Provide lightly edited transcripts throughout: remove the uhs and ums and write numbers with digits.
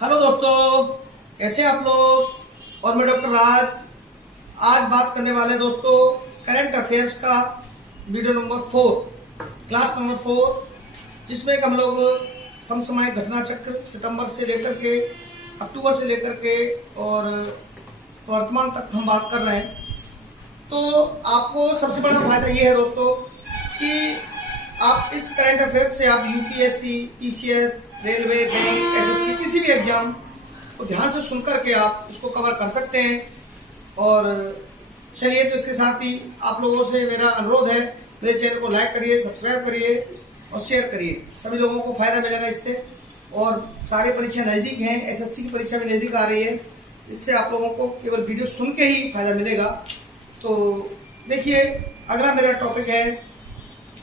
Hello दोस्तों, कैसे हैं आप लोग। और मैं डॉक्टर राज। आज बात करने वाले हैं दोस्तों करंट अफेयर्स का वीडियो नंबर 4, क्लास नंबर 4, जिसमें हम लोग समसामयिक घटना चक्र सितंबर से लेकर के अक्टूबर से लेकर के और वर्तमान तक हम बात कर रहे हैं। तो आपको सबसे बड़ा फायदा ये है दोस्तों कि आप इस करंट अफेयर्स से आप UPSC, PCS, railway, bank, SSC किसी भी एग्जाम को ध्यान से सुन करके आप इसको कवर कर सकते हैं। और चलिए, तो इसके साथ ही आप लोगों से मेरा अनुरोध है, मेरे चैनल को लाइक करिए, सब्सक्राइब करिए और शेयर करिए। सभी लोगों को फायदा मिलेगा इससे। और सारी परीक्षा नज़दीक हैं, एसएससी की परीक्षा भी नज़दीक आ रही है। इससे आप लोगों को केवल वीडियो सुन के ही फायदा मिलेगा। तो देखिए, अगला मेरा टॉपिक है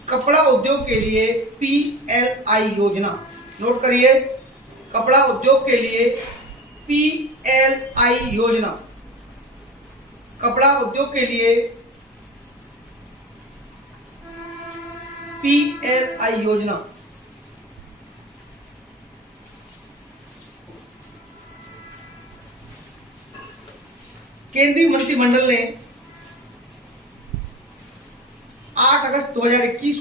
कपड़ा उद्योग के लिए पीएलआई योजना। नोट करिए, कपड़ा उद्योग के लिए पीएलआई योजना। कपड़ा उद्योग के लिए पीएलआई योजना केंद्रीय मंत्रिमंडल ने 8 अगस्त 2021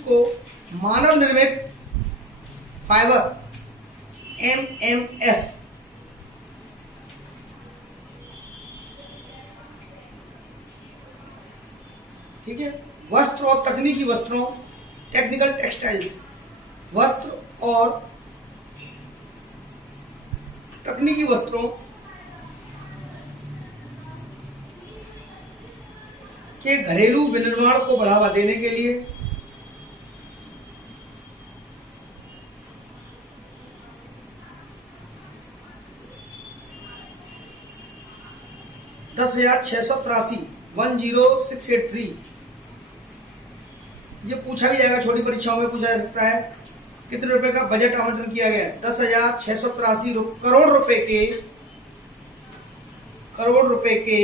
को मानव निर्मित फाइबर एमएमएफ ठीक है, वस्त्र और तकनीकी वस्त्रों, टेक्निकल टेक्सटाइल्स, वस्त्र और तकनीकी वस्त्रों के घरेलू विनिर्माण को बढ़ावा देने के लिए 10,683 10683 ये पूछा भी जाएगा, छोटी परीक्षाओं में पूछा जा सकता है। कितने रुपए का बजट आवंटन किया गया? 10,683 करोड़ रुपए के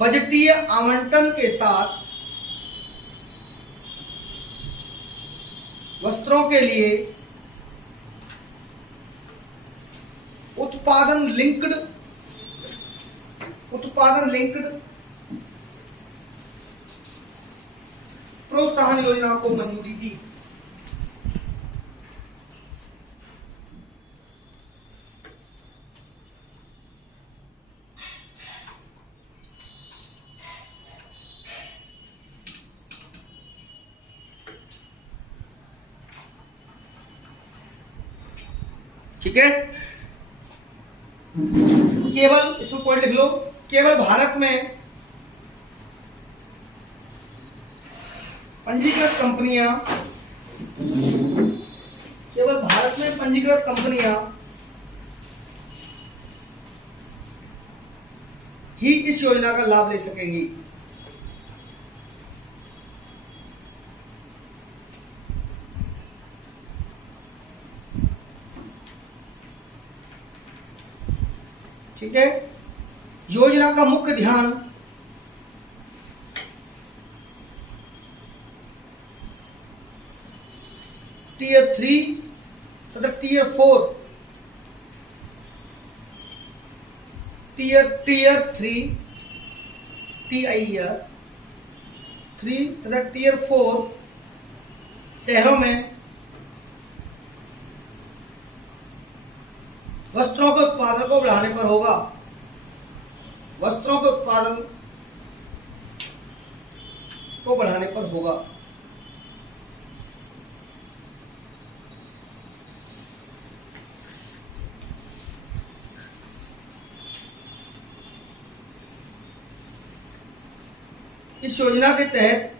बजटीय आवंटन के साथ वस्त्रों के लिए उत्पादन लिंक्ड प्रोत्साहन योजना को मंजूरी दी। ठीक है, केवल इसमें पॉइंट लिख लो, केवल भारत में पंजीकृत कंपनियां ही इस योजना का लाभ ले सकेंगी। ठीक है, योजना का मुख्य ध्यान टीयर 3 तथा टीयर 4 टीयर 3 टीआईआर 3 तथा टीयर 4 शहरों में वस्त्रों के उत्पादन को बढ़ाने पर होगा। वस्त्रों के उत्पादन को बढ़ाने पर होगा। इस योजना के तहत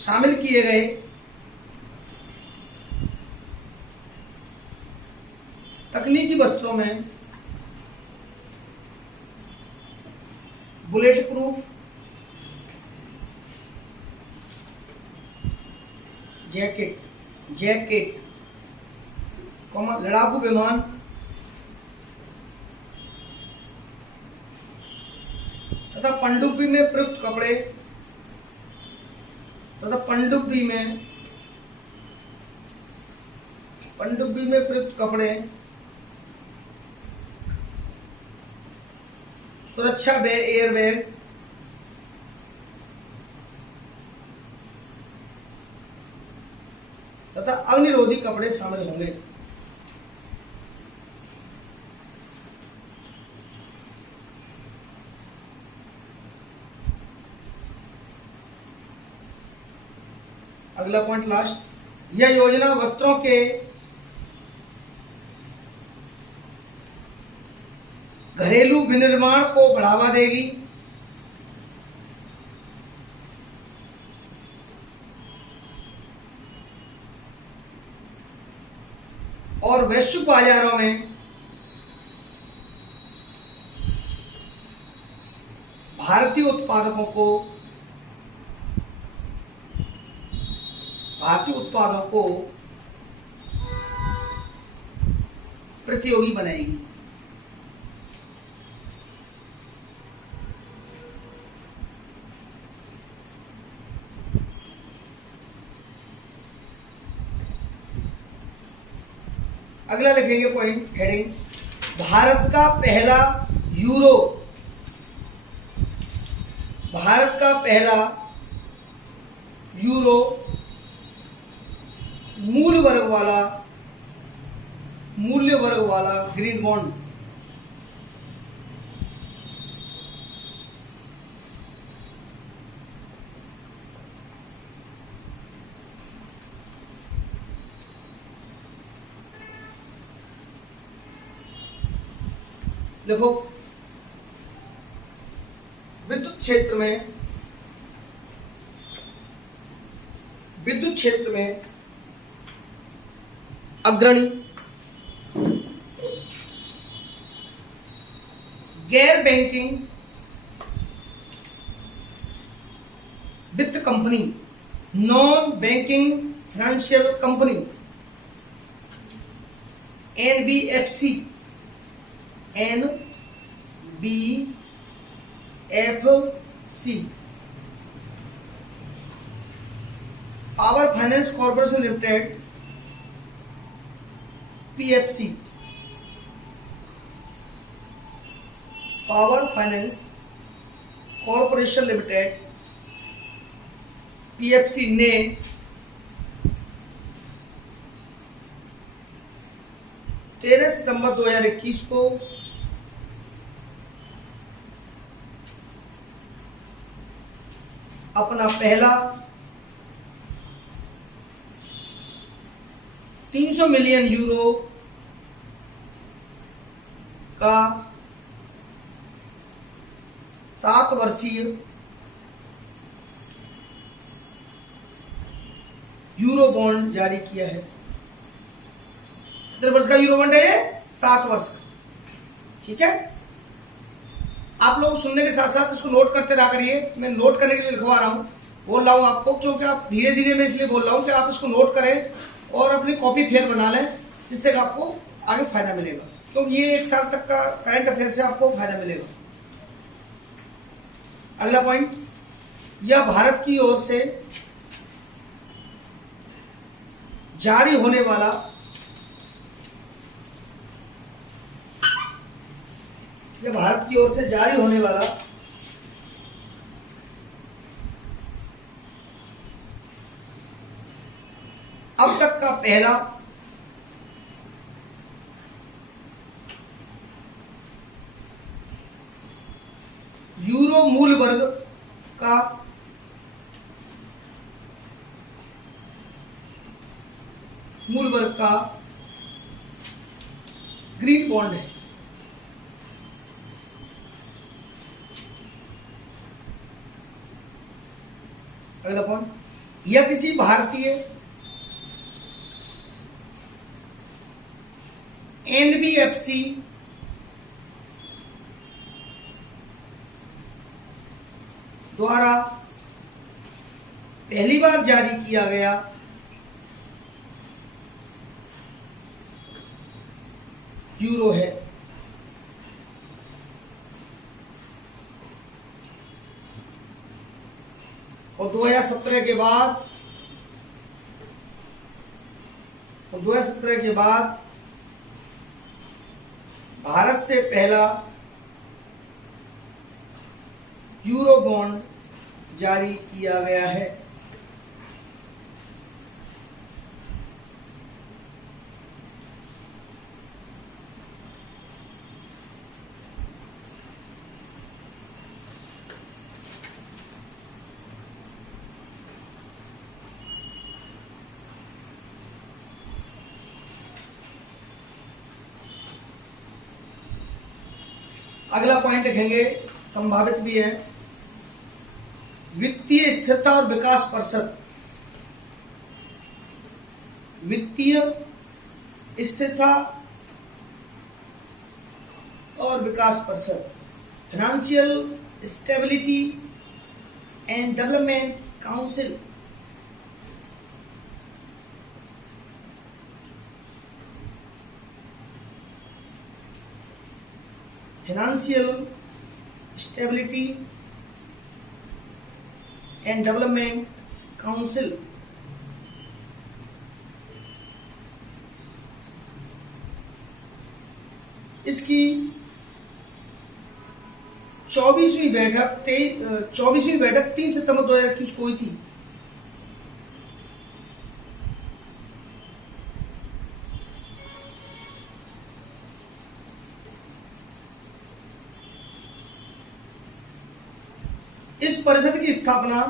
शामिल किए गए तकनीकी वस्त्रों में बुलेट प्रूफ जैकेट लड़ाकू विमान, तथा पनडुब्बी में प्रयुक्त कपड़े, तथा पनडुब्बी में प्रयुक्त कपड़े, सुरक्षा बैग, एयरबैग, तथा अग्निरोधी कपड़े शामिल होंगे। अगला पॉइंट लास्ट, यह योजना वस्त्रों के घरेलू विनिर्माण को बढ़ावा देगी और वैश्विक बाजारों में भारतीय उत्पादों को प्रतियोगी बनाएगी। अगला लिखेंगे पॉइंट हेडिंग, भारत का पहला यूरो मूल्य वर्ग वाला ग्रीन बॉन्ड। देखो, विद्युत क्षेत्र में अग्रणी गैर बैंकिंग वित्त company, non banking financial company, NBFC, power finance corporation limited, PFC, power finance corporation limited, PFC ने 13 सितंबर 2021 को अपना पहला 300 मिलियन यूरो का 7 वर्षीय यूरो बॉन्ड जारी किया है। कितने वर्ष का यूरो बॉन्ड है ये? 7 वर्ष का। ठीक है, आप लोग सुनने के साथ साथ इसको नोट करते रहा करिए। मैं नोट करने के लिए लिखवा रहा हूँ, बोल रहा हूँ आपको, क्योंकि आप धीरे धीरे मैं इसलिए बोल रहा हूँ कि आप इसको नोट करें और अपनी कॉपी फेर बना लें, जिससे आपको आगे फायदा मिलेगा, क्योंकि ये 1 साल तक का करंट अफेयर से आपको फायदा मिलेगा। अगला पॉइंट, यह भारत की ओर से जारी होने वाला अब तक का पहला यूरो मूल वर्ग का ग्रीन बॉन्ड है। अगला पॉइंट, यह किसी भारतीय एनबीएफसी द्वारा पहली बार जारी किया गया यूरो है। और 2017 के बाद भारत से पहला यूरो बॉन्ड जारी किया गया है। अगला पॉइंट लिखेंगे, संभावित भी है, वित्तीय स्थिरता और विकास परिषद। वित्तीय स्थिरता और विकास परिषद, financial stability and development council. Financial stability and development council. इसकी 24वीं बैठक 3 सितंबर 2021 को हुई थी। इस परिषद की स्थापना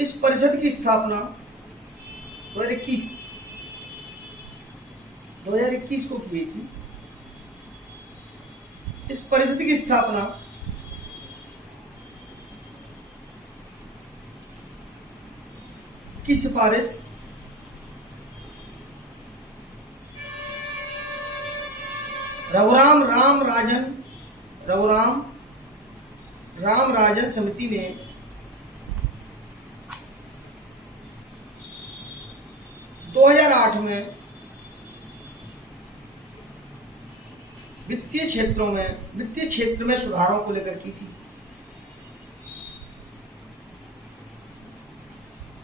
इस परिषद की स्थापना 2021 को की थी। इस परिषद की स्थापना की सिफारिश रघुराम राजन समिति ने 2008 में वित्तीय क्षेत्र में सुधारों को लेकर की थी।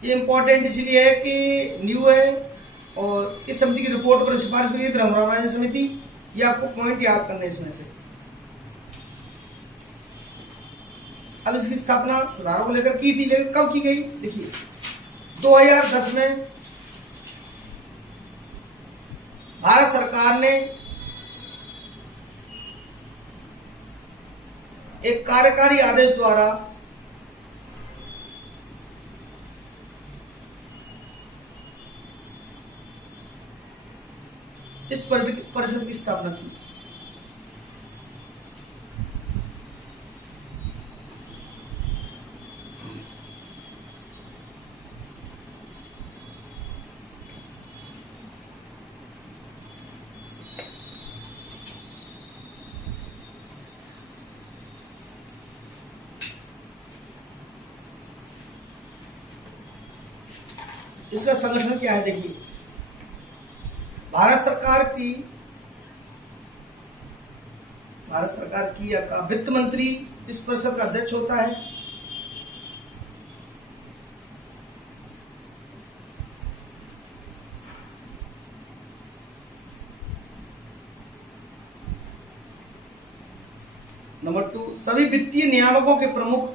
ये इंपॉर्टेंट इसलिए है कि न्यू है और किस समिति की रिपोर्ट पर सिफारिश मिली थी, रघुराम राजन समिति। ये आपको पॉइंट याद करना है इसमें से। अब इसकी स्थापना सुधारों को लेकर की थी, लेकिन कब की गई देखिए, 2010 में भारत सरकार ने एक कार्यकारी आदेश द्वारा इस परिषद की स्थापना की। इसका संगठन क्या है देखिए, भारत सरकार की आपका वित्त मंत्री इस परिषद का अध्यक्ष होता है। नंबर 2, सभी वित्तीय नियामकों के प्रमुख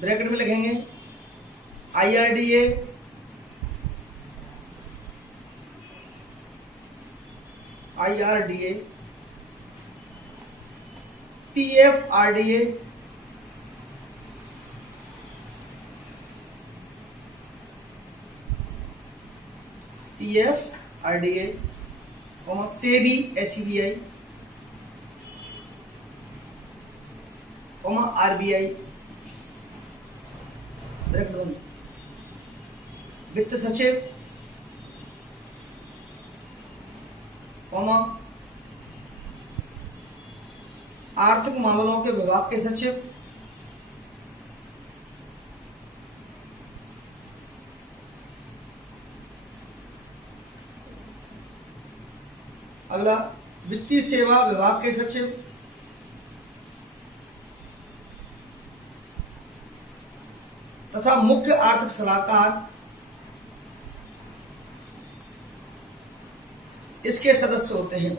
ब्रैकेट में लिखेंगे IRDA, PFRDA, SEBI, RBI, वित्त सचिव, आर्थिक मामलों के विभाग के सचिव, अगला वित्तीय सेवा विभाग के सचिव, तथा मुख्य आर्थिक सलाहकार इसके सदस्य होते हैं।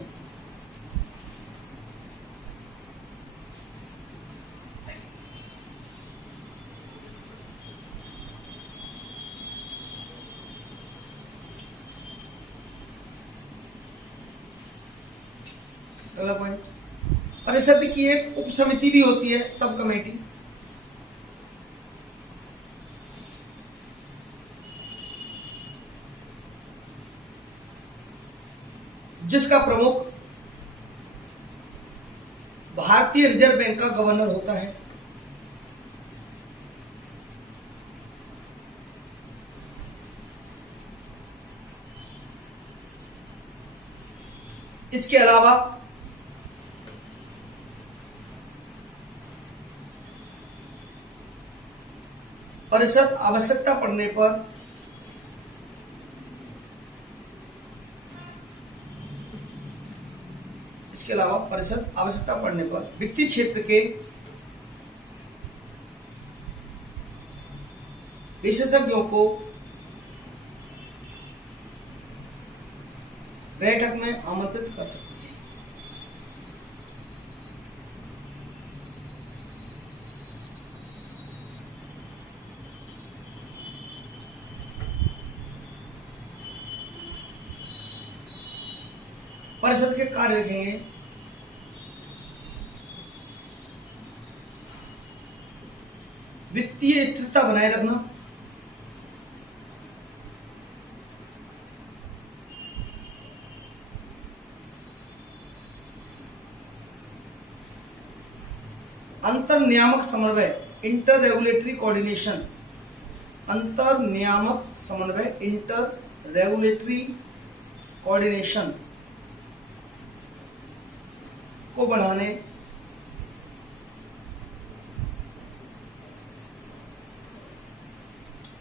अगला पॉइंट, परिषद की एक उप समिति भी होती है, सब कमेटी, जिसका प्रमुख भारतीय रिजर्व बैंक का गवर्नर होता है। इसके अलावा परिषद आवश्यकता पड़ने पर वित्तीय क्षेत्र के विशेषज्ञों को बैठक में आमंत्रित कर सकती है। परिषद के कार्य लिखेंगे, वित्तीय स्थिरता बनाए रखना, अंतर नियामक समन्वय इंटर रेगुलेटरी कोऑर्डिनेशन, अंतर नियामक समन्वय इंटर रेगुलेटरी कोऑर्डिनेशन को बढ़ाने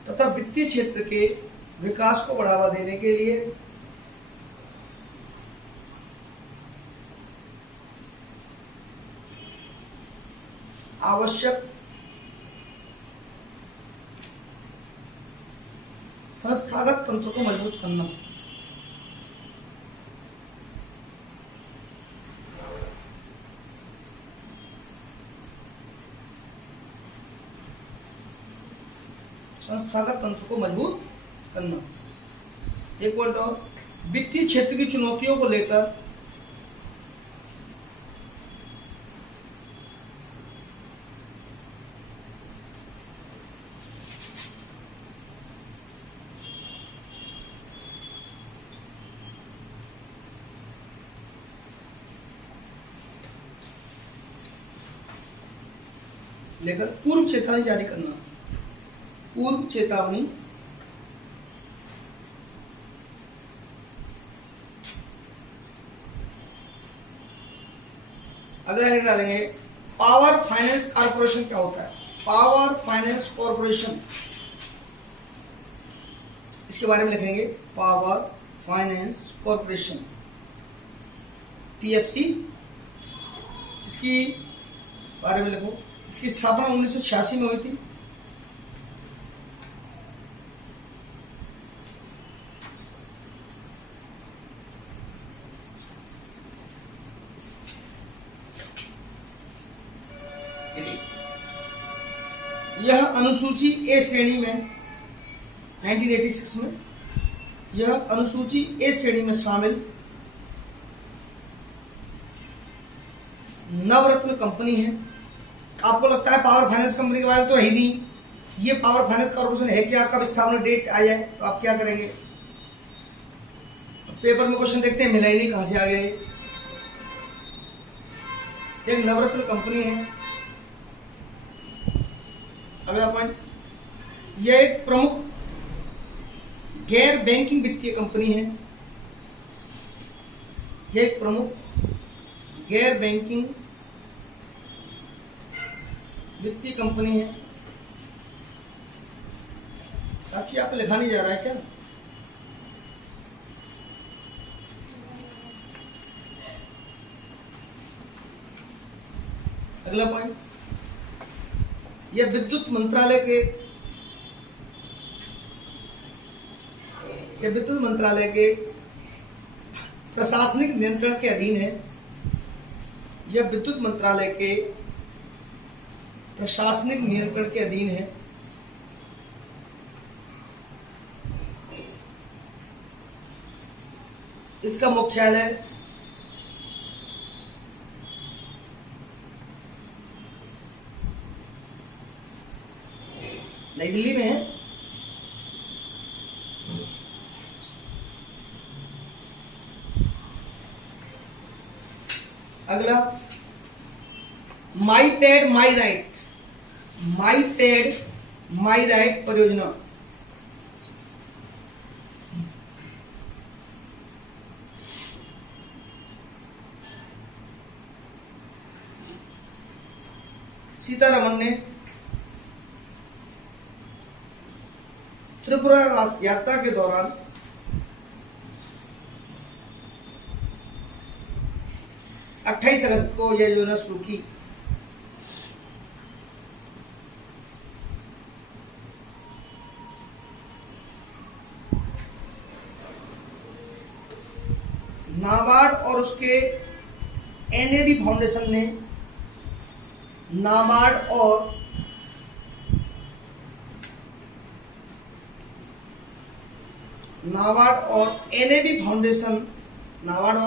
तथा वित्तीय क्षेत्र के विकास को बढ़ावा देने के लिए आवश्यक संस्थागत तंत्र को मजबूत करना। संस्थागत तंत्र को मजबूत करना। एक पॉइंट और, वित्तीय क्षेत्र की चुनौतियों को लेकर पूर्व चेतावनी जारी करना। पूर्व चेतावनी अगला हेड डालेंगे, पावर फाइनेंस कॉर्पोरेशन क्या होता है? पावर फाइनेंस कॉर्पोरेशन, इसके बारे में लिखेंगे, पावर फाइनेंस कॉर्पोरेशन पीएफसी, इसकी बारे में लिखो। इसकी स्थापना 1986 में हुई थी। यह अनुसूची ए श्रेणी में 1986 में यह अनुसूची ए श्रेणी में शामिल नवरत्न कंपनी है। आपको लगता है पावर फाइनेंस कंपनी के बारे में तो है ही नहीं, ये पावर फाइनेंस कॉर्पोरेशन है क्या? कब स्थापना डेट आ जाए तो आप क्या करेंगे? पेपर में क्वेश्चन देखते हैं, मिला ही नहीं, कहां से आ गया? एक नवरत्न कंपनी है। अगला पॉइंट, यह एक प्रमुख गैर बैंकिंग वित्तीय कंपनी है। यह एक प्रमुख गैर बैंकिंग वित्तीय कंपनी है। अच्छी आप लिखा नहीं जा रहा है क्या? अगला पॉइंट, यह विद्युत मंत्रालय के प्रशासनिक नियंत्रण के अधीन है। यह विद्युत मंत्रालय के प्रशासनिक नियंत्रण के अधीन है। इसका मुख्यालय नई दिल्ली में है। अगला, माई पैड माई राइट परियोजना। सीतारमन ने त्रिपुरा यात्रा के दौरान अट्ठाईस अगस्त को यह योजना शुरू की। नाबार्ड और उसके एनएबी फाउंडेशन ने नाबार्ड और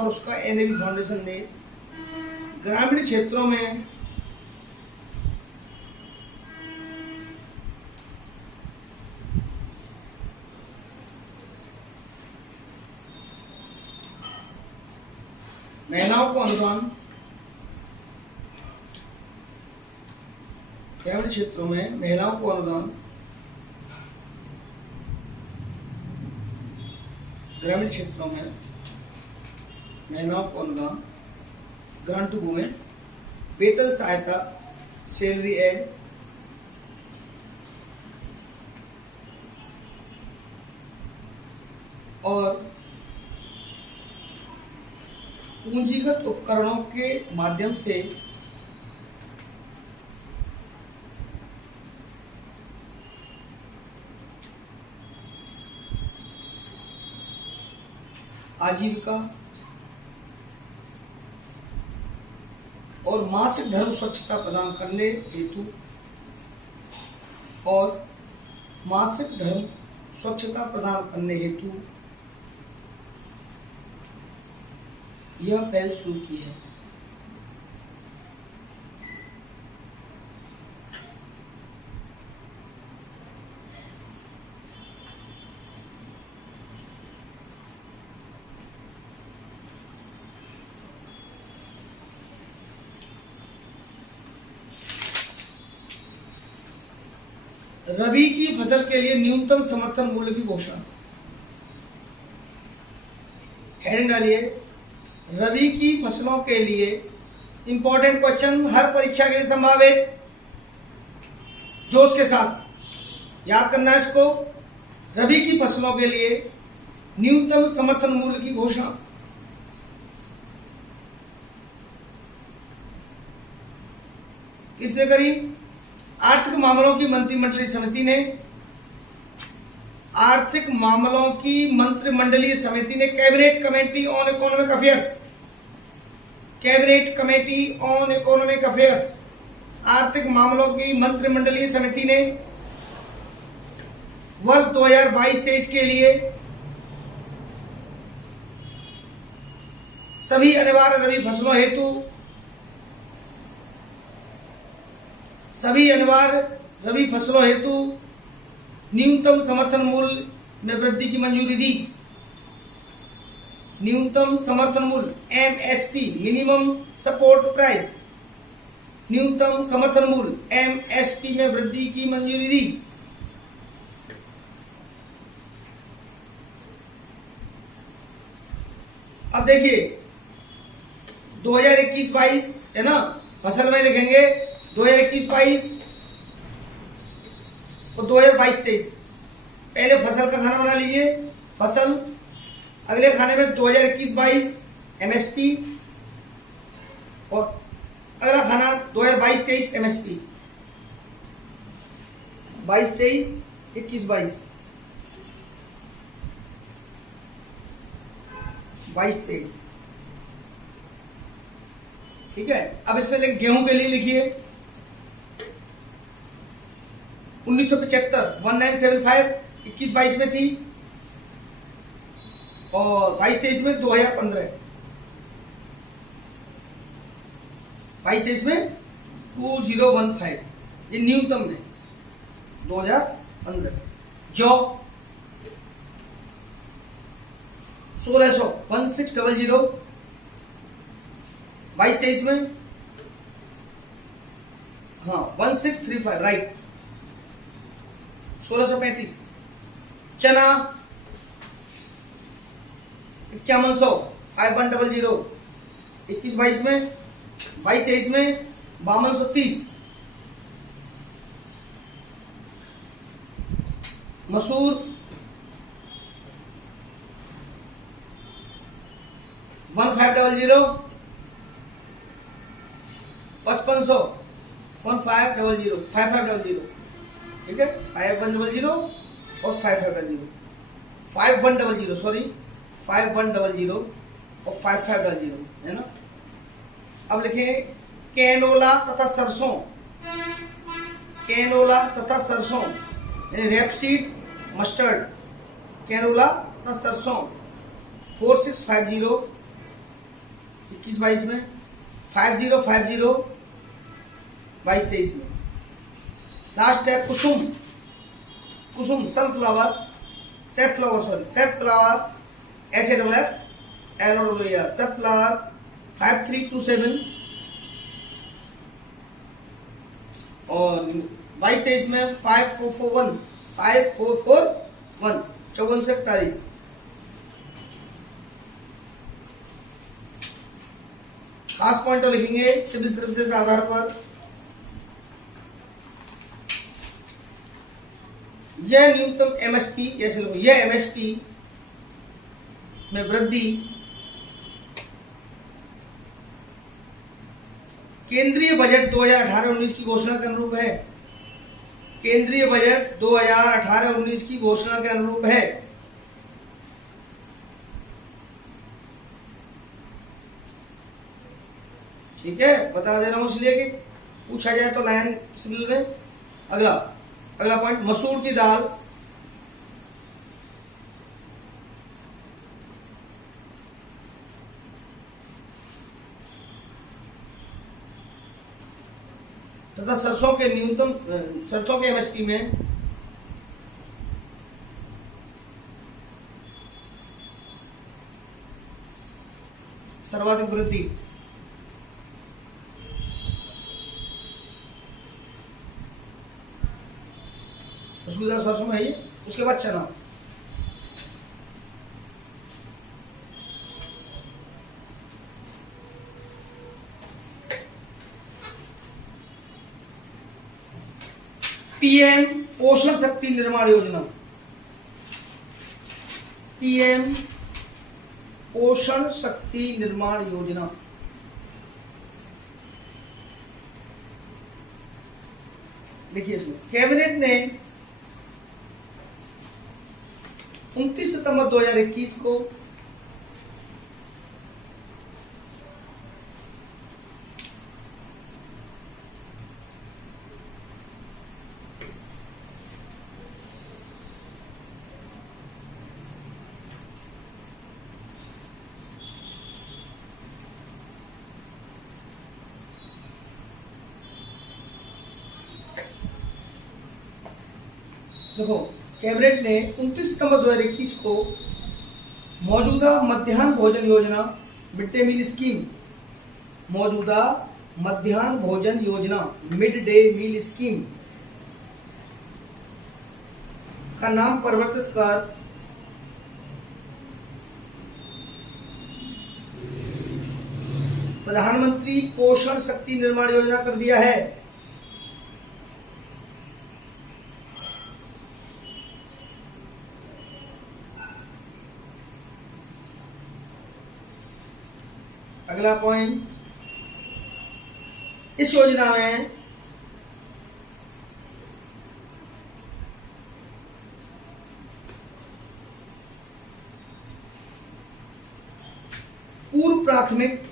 उसका एनएबी फाउंडेशन ने ग्रामीण क्षेत्रों में महिलाओं को अनुदान, ग्रामीण क्षेत्रों में महिलाओं को अनुदान, ग्रामीण क्षेत्रों में महिलाओं को अनुदान, ग्रांट टू वुमेन, वेतन सहायता, सैलरी एड, और पूंजीगत उपकरणों के माध्यम से आजीविका और मासिक धर्म स्वच्छता प्रदान करने हेतु यह पहल शुरू की है। रबी की फसल के लिए न्यूनतम समर्थन मूल्य की घोषणा। हेडिंग डालिए, रबी की फसलों के लिए इंपॉर्टेंट क्वेश्चन, हर परीक्षा के लिए संभावित, जोश के साथ याद करना है इसको। रबी की फसलों के लिए न्यूनतम समर्थन मूल्य की घोषणा। किसने करी? आर्थिक मामलों की मंत्रिमंडलीय समिति ने, cabinet committee on economic affairs, आर्थिक मामलों की मंत्रिमंडलीय समिति ने वर्ष 2022-23 के लिए सभी अनिवार्य रबी फसलों हेतु न्यूनतम समर्थन मूल्य में वृद्धि की मंजूरी दी। न्यूनतम समर्थन मूल्य एमएसपी, मिनिमम सपोर्ट प्राइस, न्यूनतम समर्थन मूल्य एमएसपी में वृद्धि की मंजूरी दी। अब देखिए 2021-22 है ना, फसल में लिखेंगे 2021-22 और 2022-23। पहले फसल का खाना बना लीजिए, फसल, अगले खाने में 2021-22 एमएसपी और अगला खाना 2022-23 एमएसपी 22-23, 21-22, 22-23, ठीक है। अब इसमें गेहूं के लिए लिखिए 1975 1975 21-22 में थी, और 22-23 में 2015, 22-23 में 2015, ये न्यूनतम में 2015। जौ 1600 1600 22-23 में, हाँ 1635 राइट 1635। चना 5100 5100 21-22 में, 22-23 में 5230। मसूर 1500 5500 1500 5500, ठीक है 5100 और 5500 5100 सॉरी 5100 और 5500 है ना। अब लिखें कैनोला तथा सरसों, कैनोला तथा सरसों यानी रेपसीड मस्टर्ड, कैनोला तथा सरसों 4650 21-22 में, 5050 22-23 में। लास्ट है कुसुम, कुसुम sunflower sunflower SAFF LOWER sunflower 5327, और 22-23 में 5441 5441 से 41। खास पॉइंट लिखेंगे सिविल सर्विसेज आधार पर। यह न्यूनतम एमएसपी, ऐसे लोग यह एमएसपी में वृद्धि केंद्रीय बजट 2018-19 की घोषणा के अनुरूप है, केंद्रीय बजट 2018-19 की घोषणा के अनुरूप है। ठीक है, बता दे रहा हूं इसलिए कि पूछा जाए तो लाइन सिविल में। अगला पॉइंट मसूर की दाल तथा सरसों के न्यूनतम, सरसों के एमएसपी में सर्वाधिक वृद्धि। सरसों में है ये। उसके बाद चना, पीएम पोषण शक्ति निर्माण योजना, पीएम पोषण शक्ति निर्माण योजना। देखिए इसमें कैबिनेट ने 29 सितंबर 2021 को देखो कैबिनेट ने 29 सितंबर 2021 को मौजूदा मध्याह्न भोजन योजना, मिड डे मील स्कीम, मौजूदा मध्याह्न भोजन योजना मिड डे मील स्कीम का नाम परिवर्तित कर प्रधानमंत्री पोषण शक्ति निर्माण योजना कर दिया है। अगला पॉइंट इस योजना में पूर्व प्राथमिक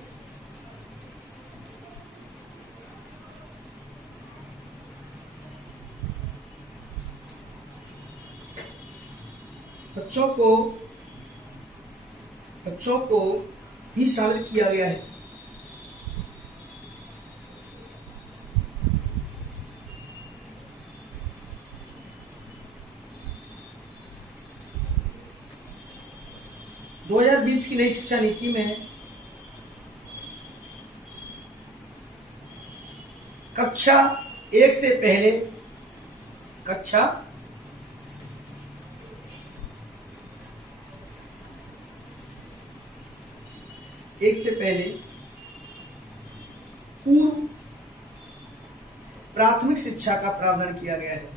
बच्चों को भी शामिल किया गया है। दो 2020 की नई शिक्षा नीति में कक्षा 1 से पहले पूर्व प्राथमिक शिक्षा का प्रावधान किया गया है।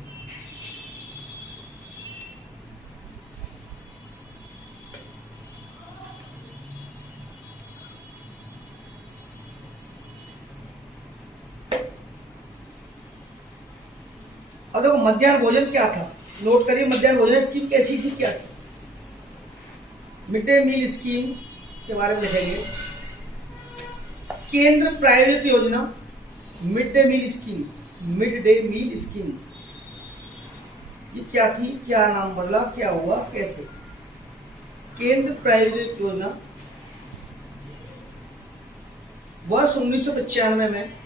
अब देखो मध्याह्न भोजन क्या था, नोट करिए मध्याह्न भोजन स्कीम कैसी थी, क्या थी। मिड डे मील स्कीम के बारे में लिखेंगे। केंद्र प्रायोजित योजना मिड डे मील स्कीम ये क्या थी, क्या नाम बदला, क्या हुआ, कैसे। केंद्र प्रायोजित योजना वर्ष 1995 में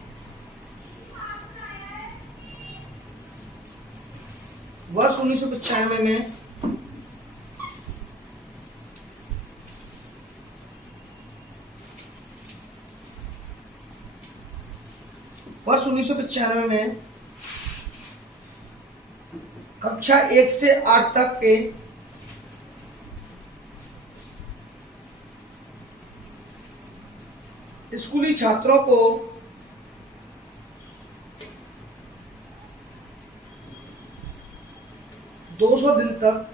वर्ष 1995 में कक्षा 1 से 8 तक के स्कूली छात्रों को दो 200 दिन तक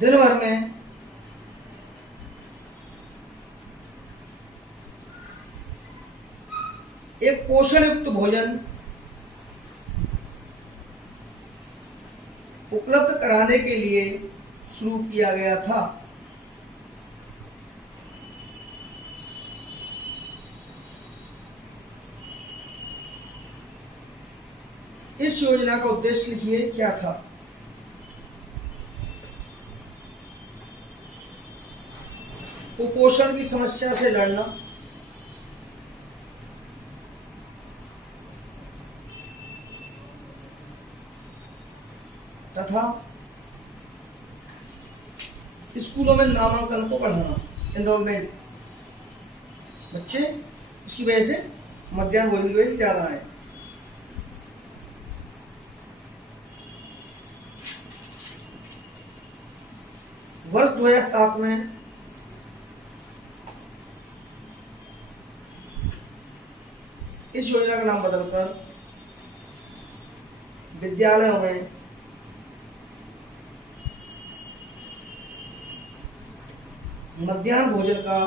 दिन भर में एक पोषण युक्त भोजन उपलब्ध कराने के लिए शुरू किया गया था। इस योजना का उद्देश्य लिखिए क्या था। कुपोषण की समस्या से लड़ना, तथा स्कूलों में नामांकन को बढ़ाना, एनरोलमेंट, बच्चे उसकी वजह से मध्याह्न भोजन की वजह से ज्यादा है। वर्ष 2007 में इस योजना का नाम बदलकर विद्यालयों में मध्याह्न भोजन का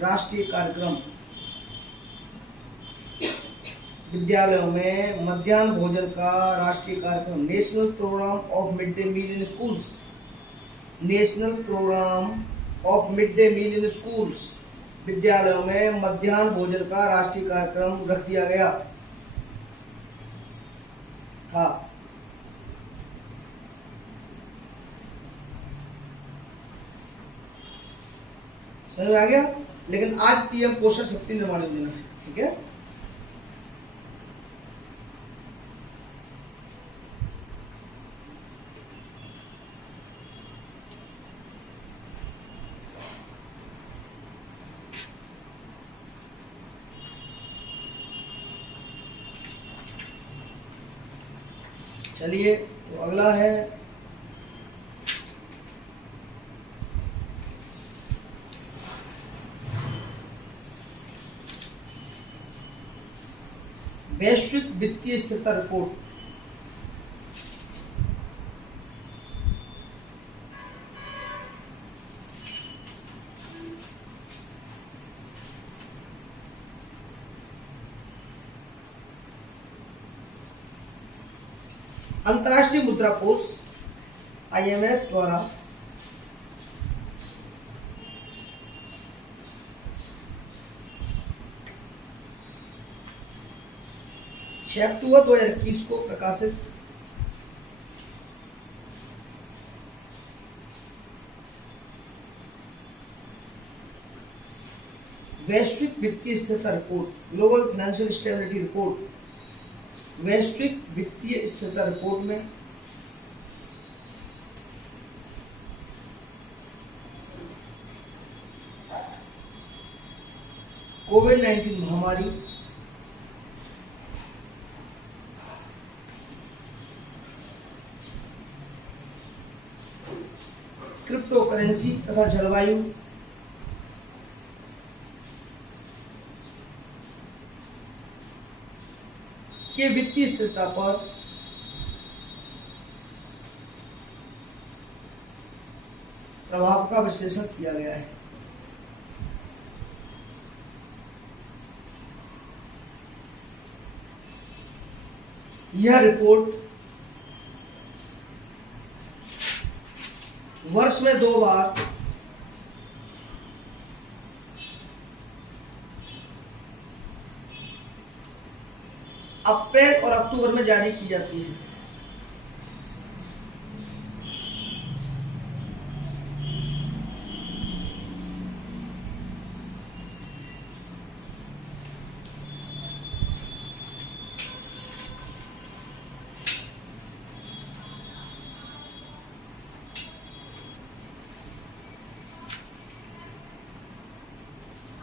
राष्ट्रीय कार्यक्रम, विद्यालयों में मध्याह्न भोजन का राष्ट्रीय कार्यक्रम, national programme of mid day meal in schools, national programme of mid day meal in schools, विद्यालयों में मध्याह्न भोजन का राष्ट्रीय कार्यक्रम रख दिया गया था। समझ में आ गया। लेकिन आज पीएम पोषण शक्ति निर्माण योजना है, ठीक है। चलिए तो अगला है वैश्विक वित्तीय स्थिरता रिपोर्ट। अंतर्राष्ट्रीय मुद्रा कोष IMF द्वारा अक्टूबर 2021 को प्रकाशित वैश्विक वित्तीय स्थिरता report, global financial stability report, वैश्विक वित्तीय स्थिरता रिपोर्ट में कोविड-19 महामारी क्रिप्टो करेंसी तथा जलवायु के वित्तीय स्थिरता पर प्रभाव का विश्लेषण किया गया है। यह रिपोर्ट वर्ष में 2 बार अप्रैल और अक्टूबर में जारी की जाती है।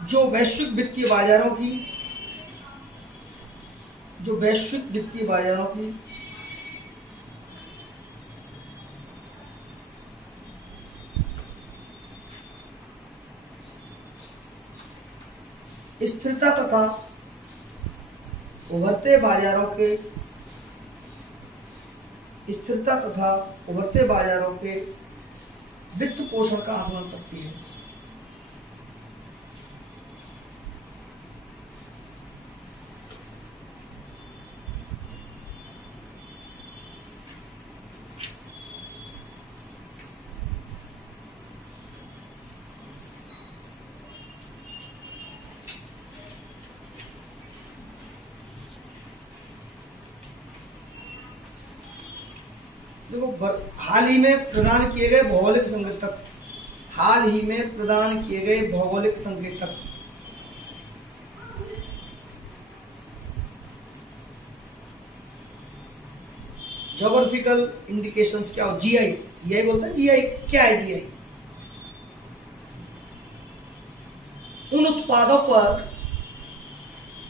जो वैश्विक वित्तीय बाजारों की स्थिरता तथा उभरते बाजारों के वित्त पोषण का आकलन करती है। देखो, हाल ही में प्रदान किए गए भौगोलिक संकेतक ज्योग्राफिकल इंडिकेशंस क्या हो, जीआई बोलते हैं। जीआई क्या है? जीआई उन उत्पादों पर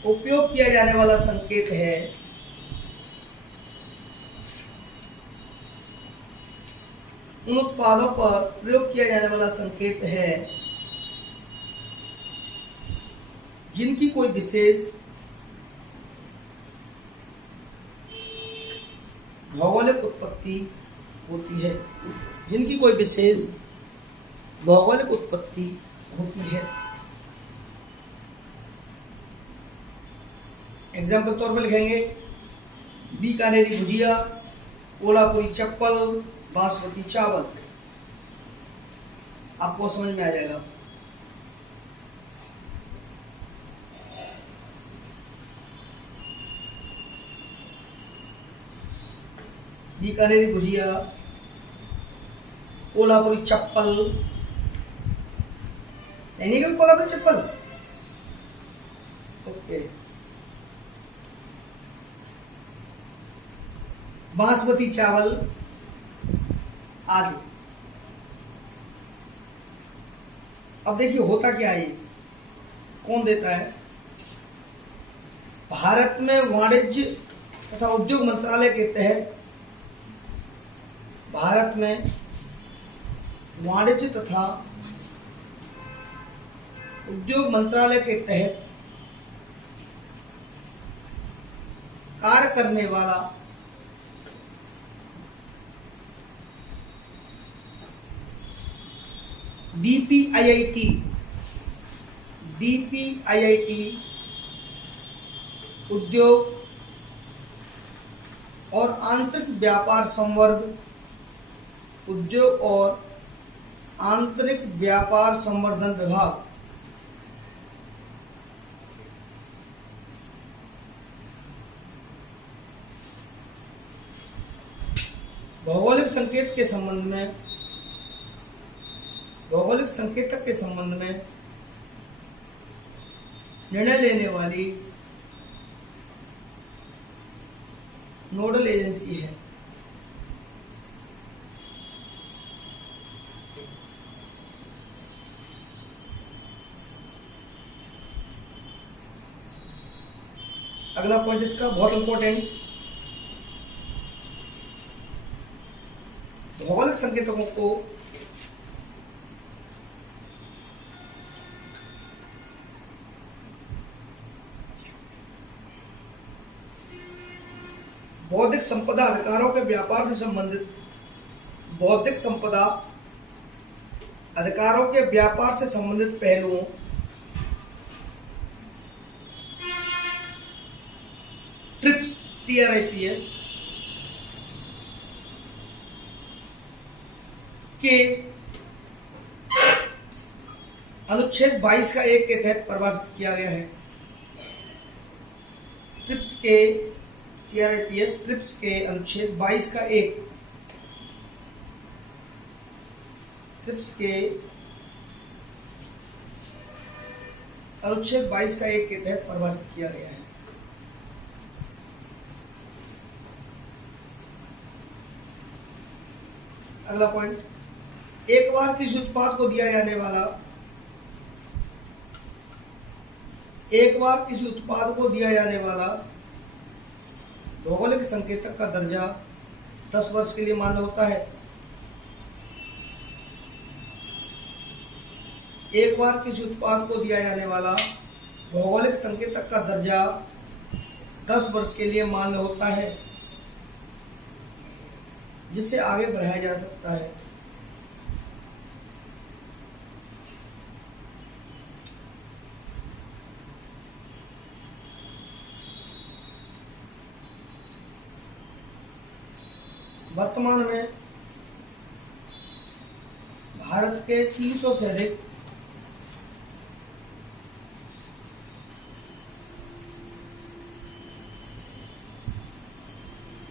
उपयोग किया जाने वाला संकेत है जिनकी कोई विशेष भौगोलिक उत्पत्ति होती है। एग्जाम्पल तौर पर लिखेंगे बीकानेरी भुजिया, कोल्हापुरी चप्पल, बासमती चावल। आपको समझ में आ जाएगा। बीकानेरी भुजिया, कोल्हापुरी चप्पल, नहीं कभी कोल्हापुरी चप्पल। ओके, बासमती चावल आदि। अब देखिए होता क्या है, कौन देता है? भारत में वाणिज्य तथा उद्योग मंत्रालय के तहत कार्य करने वाला DPIIT उद्योग और आंतरिक व्यापार संवर्धन, उद्योग और आंतरिक व्यापार संवर्धन विभाग। भौगोलिक संकेत के संबंध में, भौगोलिक संकेतक के संबंध में निर्णय लेने वाली नोडल एजेंसी है। अगला पॉइंट इसका बहुत इंपॉर्टेंट, भौगोलिक संकेतकों को बौद्धिक संपदा अधिकारों के व्यापार से संबंधित, बौद्धिक संपदा अधिकारों के व्यापार से संबंधित पहलुओं, ट्रिप्स TRIPS के अनुच्छेद 22 का 1 के तहत परिभाषित किया गया है। ट्रिप्स के TRIPS, ट्रिप्स के अनुच्छेद 22 का 1, ट्रिप्स के अनुच्छेद 22 का 1 के तहत परिभाषित किया गया है। अगला पॉइंट, एक बार किसी उत्पाद को दिया जाने वाला, एक बार किसी उत्पाद को दिया जाने वाला भौगोलिक संकेतक का दर्जा 10 वर्ष के लिए मान्य होता है। एक बार किसी उत्पाद को दिया जाने वाला भौगोलिक संकेतक का दर्जा 10 वर्ष के लिए मान्य होता है, जिसे आगे बढ़ाया जा सकता है। वर्तमान में भारत के 300 से अधिक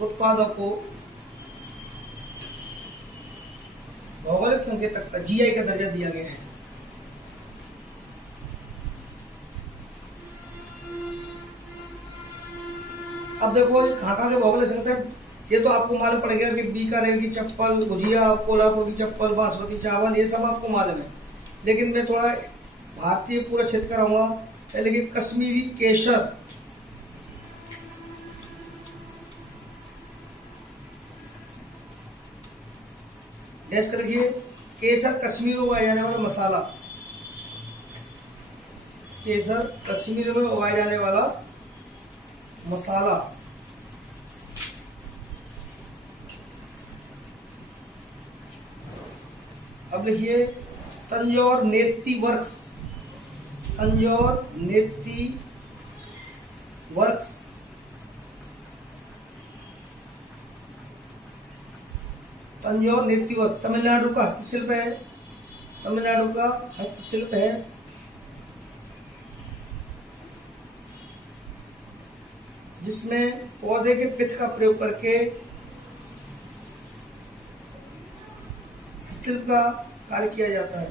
उत्पादों को भौगोलिक संकेतक का GI का दर्जा दिया गया है। अब देखो कहाँ के भौगोलिक संकेतक, ये तो आपको मालूम पड़ेगा कि बीकानेर की चप्पल, भुजिया, कोल्हापुर की चप्पल, बासमती चावल, ये सब आपको मालूम है। लेकिन मैं थोड़ा भारतीय पूरा क्षेत्र कराऊंगा। पहले कि कश्मीरी केसर, गैस कर रखिए, केसर कश्मीर में उगाया जाने वाला मसाला, केसर कश्मीर में उगाया जाने वाला मसाला। अब लिखिए तंजौर नेती वर्क्स, तंजौर नेती वर्क्स, तंजौर नेती वर्क तमिलनाडु का हस्तशिल्प है, तमिलनाडु का हस्तशिल्प है। जिसमें पौधे के पित्त का प्रयोग करके हस्तशिल्प का कार्य किया जाता है।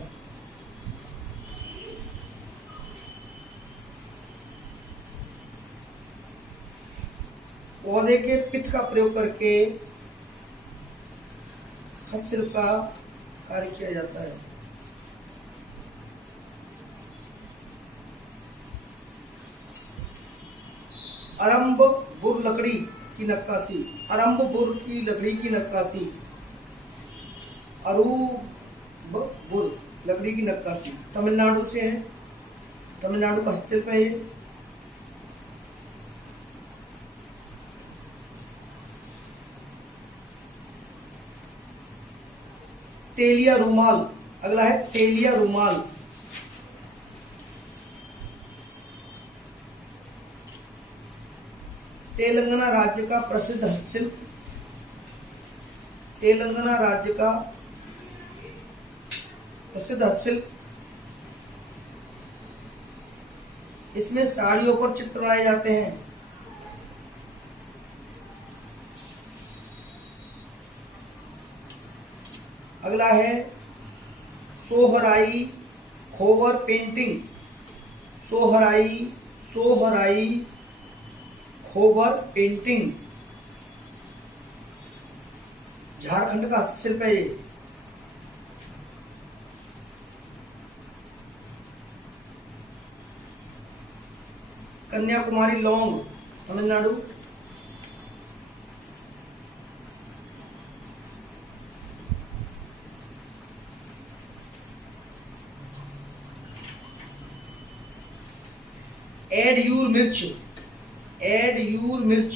पौधे के पित्त का प्रयोग करके हस्तशिल्प का कार्य किया जाता है। अरम्बुर लकड़ी की नक्काशी, अरम्बुर की लकड़ी की नक्काशी, अरूबुर लकड़ी की नक्काशी तमिलनाडु से है, तमिलनाडु का हस्तशिल्प है ये। टेलिया रूमाल, अगला है टेलिया रूमाल, तेलंगाना राज्य का प्रसिद्ध हस्तशिल्प, तेलंगाना राज्य का प्रसिद्ध हस्तशिल्प। इसमें साड़ियों पर चित्र बनाए जाते हैं। अगला है सोहराई खोवर पेंटिंग, सोहराई खोवर पेंटिंग झारखंड का हस्तशिल्प है ये। कन्याकुमारी लौंग तमिलनाडु, एडयूर मिर्च, एडयूर मिर्च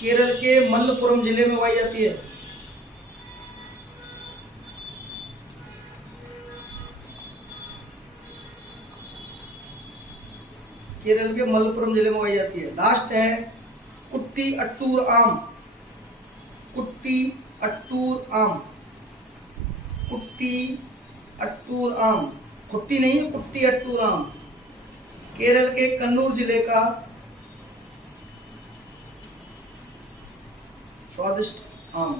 केरल के मलप्पुरम जिले में उगाई जाती है। केरल के मलप्पुरम जिले में उगाई जाती है। लास्ट है कुट्टी अट्टूर आम, कुट्टी अट्टूर आम, कुट्टी अट्टूर आम, कुट्टी नहीं कुट्टी अट्टूर आम, केरल के कन्नूर जिले का स्वादिष्ट आम।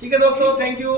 ठीक है दोस्तों, थैंक यू।